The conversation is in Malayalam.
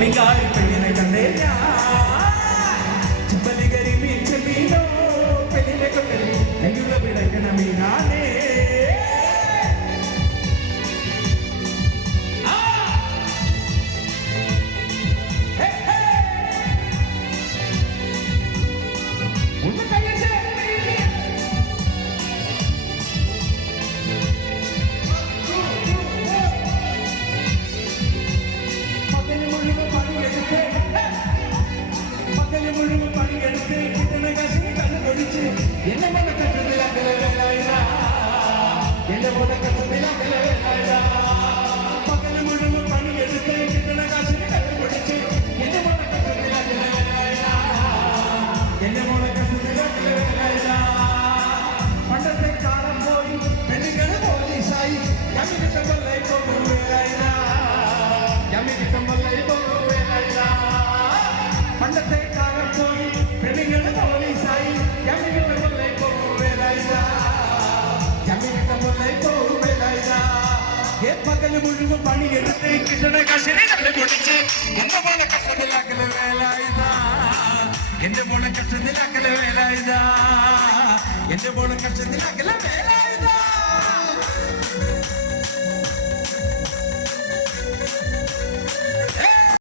മിങ്കാരി പെണ്ണിനെ കണ്ടേ ഞാൻ ചുമ്പലികരി മീൻ ചെമ്മീനോ പെണ്ണിനെ കൊണ്ടേ നെയ്യുള്ള വിളക്കണ മീനാണേ പകല് മുഴുവൻ പണിയെടുത്ത് കിട്ടണ കാശിനെ കണ്ടുപിടിച്ച് എന്റെ മോളെ കഷ്ടത്തിലാക്കല് വേലായുധ എന്റെ മോളെ കഷ്ടത്തിലാക്കല് വേലായുധ എന്റെ മോളെ കഷ്ടത്തിലാക്കല് വേലായുധ